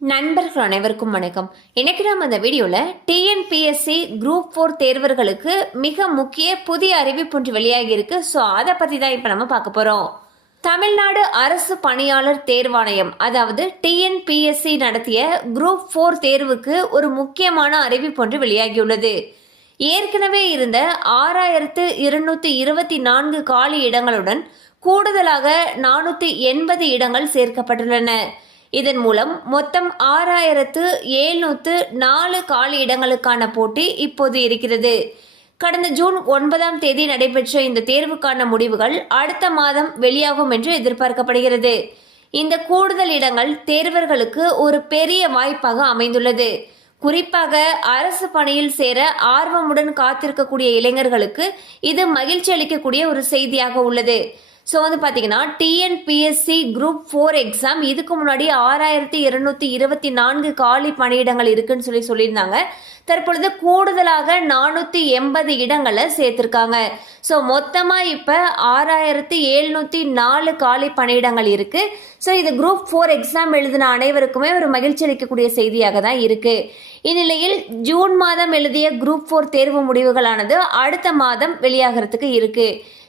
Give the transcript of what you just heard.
நண்பர்கள் அனைவருக்கும் வணக்கம். இன்னைக்கு நம்ம இந்த வீடியோவில் டிஎன்பிஎஸ்சி குரூப் ஃபோர் தேர்வர்களுக்கு மிக முக்கிய புதிய அறிவிப்பு ஒன்று வெளியாகி இருக்கு. ஸோ அதை பற்றி தான் இப்போ நம்ம பார்க்க போகிறோம் தமிழ்நாடு அரசு பணியாளர் தேர்வாணையம் அதாவது டிஎன்பிஎஸ்சி நடத்திய குரூப் ஃபோர் தேர்வுக்கு ஒரு முக்கியமான அறிவிப்பு ஒன்று வெளியாகியுள்ளது. ஏற்கனவே இருந்த ஆறாயிரத்து இருநூத்தி இருபத்தி நான்கு காலி இடங்களுடன் கூடுதலாக நானூற்றி எண்பது இடங்கள் சேர்க்கப்பட்டுள்ளன. இதன் மூலம் மொத்தம் ஆறாயிரத்து ஏழ்நூற்று நாலு காலி இடங்களுக்கான போட்டி இப்போது இருக்கிறது. கடந்த ஜூன் ஒன்பதாம் தேதி நடைபெற்ற இந்த தேர்வுக்கான முடிவுகள் அடுத்த மாதம் வெளியாகும் என்று எதிர்பார்க்கப்படுகிறது. இந்த கூடுதல் இடங்கள் தேர்வர்களுக்கு ஒரு பெரிய வாய்ப்பாக அமைந்துள்ளது. குறிப்பாக அரசு பணியில் சேர ஆர்வமுடன் காத்திருக்கக்கூடிய இளைஞர்களுக்கு இது மகிழ்ச்சி அளிக்கக்கூடிய ஒரு செய்தியாக உள்ளது. ஸோ வந்து பார்த்தீங்கன்னா டிஎன்பிஎஸ்சி குரூப் ஃபோர் எக்ஸாம் இதுக்கு முன்னாடி ஆறாயிரத்தி இருநூத்தி இருபத்தி நான்கு காலி பணியிடங்கள் இருக்குன்னு சொல்லி சொல்லியிருந்தாங்க. தற்பொழுது கூடுதலாக நானூற்றி எண்பது இடங்களை சேர்த்துருக்காங்க. ஸோ மொத்தமாக இப்போ ஆறாயிரத்தி எழுநூற்றி நாலு காலி பணியிடங்கள் இருக்குது ஸோ இது குரூப் ஃபோர் எக்ஸாம் எழுதின அனைவருக்குமே ஒரு மகிழ்ச்சி அளிக்கக்கூடிய செய்தியாக தான் இருக்குது இந்நிலையில் ஜூன் மாதம் எழுதிய குரூப் ஃபோர் தேர்வு முடிவுகளானது அடுத்த மாதம் வெளியாகிறதுக்கு இருக்குது